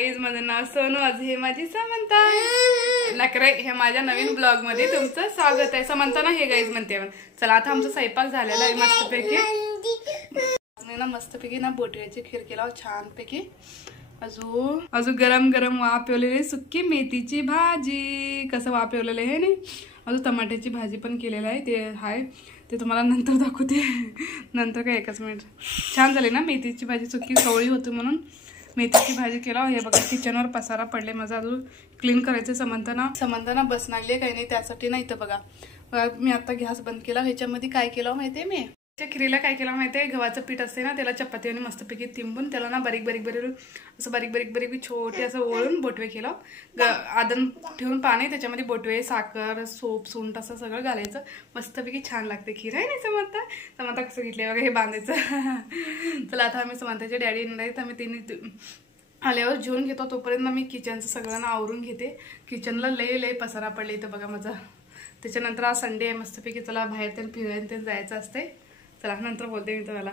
माझं नाव सोनू, आज हे माझी समंता नकरे. हे माझ्या नवीन ब्लॉग मध्ये तुमचं स्वागत आहे. समंता ना हे गाईज म्हणते. चला आता आमचा स्वयंपाक झालेला आहे मस्तपैकी. ना मस्तपैकी ना बोटव्याची खीर केला छानपैकी. अजून गरम गरम वाफवलेली सुक्की मेथीची भाजी. कसं वाफवलेलं आहे नाही. अजून टमाट्याची भाजी पण केलेलं आहे. ते आहे ते तुम्हाला नंतर दाखवते. नंतर काय एकच मिनिट. छान झाली ना मेथीची भाजी. सुक्की कवळी होती म्हणून मेथीची भाजी केला. हे बघा किचनवर पसारा पडले माझा. अजून क्लीन करायचं. समंताना बसणारली काही नाही त्यासाठी नाही. तर बघा मी आता गॅस बंद केला. ह्याच्यामध्ये काय केलं माहितीये मी. खिरीला काय केलं माहितीये. गव्हाचं पीठ असते ना त्याला चपातीने मस्तपैकी तिंबून त्याला ना बारीक बारीक छोटे असं ओळून बोटवे केलं. आदन ठेवून पाणी त्याच्यामध्ये बोटवे साखर सोप सुंठ असं सगळं घालायचं. मस्तपैकी छान लागते खीर आहे नाही. समंता कसं घेतले बघा हे बांधायचं. चला आता आम्ही समंताचे डॅडी नाही तर आम्ही तिने आल्यावर जेवून घेतो. तोपर्यंत मी किचनचं सगळ्यांना आवरून घेते. किचनला लय पसारा पडले इथं बघा माझा. त्याच्यानंतर आज संडे आहे मस्तपैकी चला बाहेर ते फिरायला ते जायचं असते. चला नंतर बोलते मी तुम्हाला.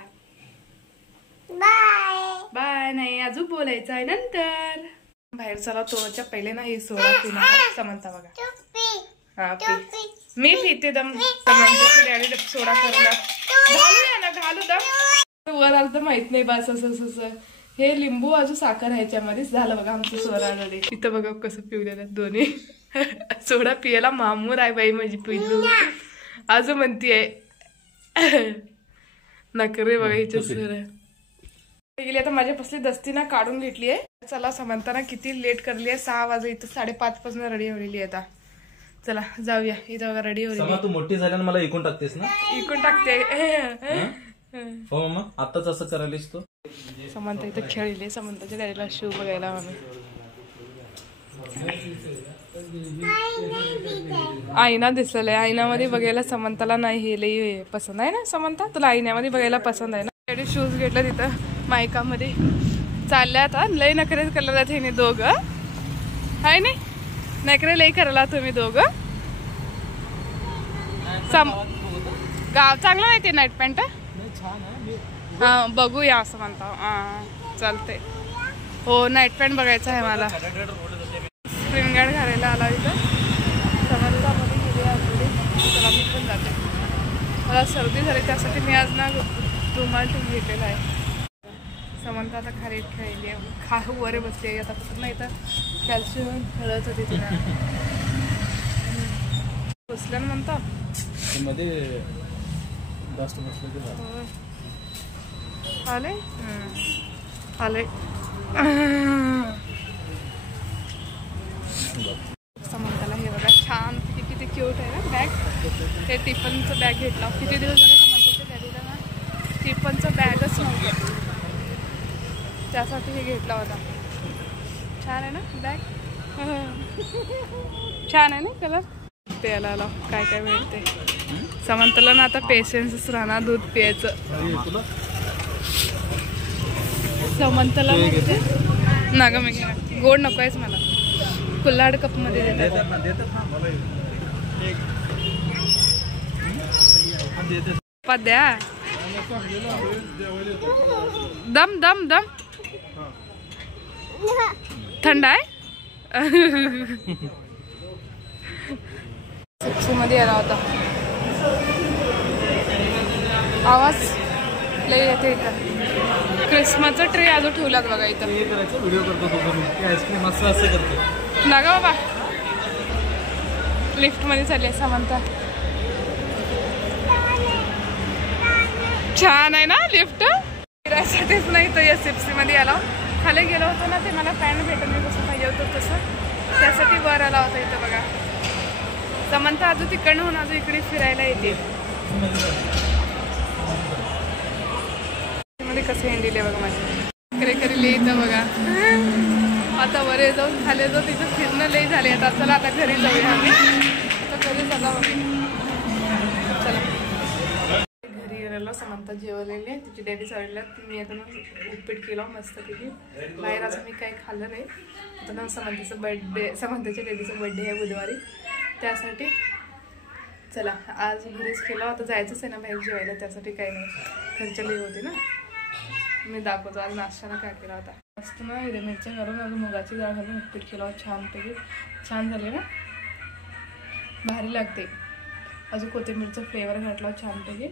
बाय नाही अजून बोलायचं आहे नंतर. बाहेर चला तोच्या पहिले ना हे सोडा पिला समंता बघा. हा मी पिते दम. समंताची डॅडी सोडा करूया ना घालू दम. वर आलं तर माहित नाही बस असं हे लिंबू अजून साखर ह्याच्यामध्येच झालं बघा आमचं सोडा रेडी. इथं बघा कसं पिवलेलं दोन्ही. सोडा पियाला मामूर आहे बाई माझी पिल्लू. अजून म्हणतीये नकरे बघा हिच्या सर गेली. आता माझ्यापासली दस्ती ना काढून घेतली आहे. चला समंताना किती लेट करली आहे. 6 वाजे इथं 5:30 पासून रेडी होलेली आहे. आता चला जाऊया. इथं बघा रेडी होईल. तू मोठी झाल्यानं मला इकून टाकतेस ना. इकून टाकते हो मम्मा आताच असं करायलीस तू. समंता इथं खेळली. समंताच्या डॅडीला शू बघायला आम्ही. आईना दिसलेलं आहे. आईनामध्ये बघायला समंताला नाही हे लई पसंत आहे ना. समंता तुला आईन्यामध्ये बघायला पसंत आहे ना. डॅडी शूज घेतलं तिथं मायकामध्ये. चालल्या आता लई नखरे करायला हे दोघं आहे नाही. नखरे लई करायला तुम्ही दोघं. गाव चांगलं माहिती नाईट पॅन्ट. हा बघूया असं म्हणता. हा चालते. हो नाईट पॅन्ट बघायचं आहे मला. स्क्रीन गार्ड घालायला आला इथं. समंतामध्ये गेली आतमध्ये. चला मी पण जाते. मला सर्दी झाली त्यासाठी मी आज ना रुमाल ठेवून घेतलेला आहे. समंता आता खाली खेळली आहे. वर बसली आता फक्त नाही तर कॅल्शियम खेळत होती तिला. बसल्या म्हणता मध्ये जास्त बसले आले आले. समंताला हे बघा छान किती क्यूट आहे ना बॅग. ते टिफनचं बॅग घेतला. किती दिवस झालं समंताच्या डॅडीला ना टिफनचं बॅगच नव्हतं. त्यासाठी हे घेतला होता. छान आहे ना बॅग. छान आहे ना कलर. प्यायला आला काय काय मिळते. समंताला ना आता पेशन्सच राहणार दूध प्यायचं. समंताला ना ग मी गोड नको आहेच मला. कुल्हाड कप मध्ये देतात. द्या दम दम दम थंड आहे. मध्ये आला होता आवाज लय येते इथं. क्रिसमसचा ट्रे अजून ठेवलात बघा इथं. व्हिडिओ करतो आईस्क्रीम असं करतो ना गा बाबा. लिफ्ट मध्ये चालली समंता. छान आहे ना लिफ्ट. फिरायसाठीच नाही तर SFC मध्ये आला. खाली गेलो होतो ना ते मला पॅन्ट भेटून मी कसं पाहिजे होतं तसं त्यासाठी वर आला होता इथं बघा. समंता अजून तिकडनं होऊन अजून इकडे फिरायला येते. मध्ये कसं हिंडीले बघा माझे करी लिहितं बघा. आता वर जाऊन खाली जाऊ तिथं फिरणं लई झाले. आता चला आता घरी जाऊया आम्ही. आता घरी चला चला घरी गेलेलो. समंता जेवलेली आहे. तिची डॅडी चढल्या. मी आता उपीट केलं मस्तपैकी. बाहेर असं मी काही खाल्लं नाही. आता ना समंताचा बर्थडे समंताच्या डॅडीचा बर्थडे आहे बुधवारी. त्यासाठी चला आज घरीच केलं. आता जायचंच आहे ना बाहेर जेवायला त्यासाठी काही नाही. खर्च लई होते ना. मी दाखवतो आज नाश्त्याला काय केला होता. मस्त ना हिरव्या मिरच्या घालून अजून मुगाची डाळ घालून उपीट केलं छानपैकी. छान झाले ना, भारी लागते. अजून कोथिंबीरचा फ्लेवर घातला छानपैकी.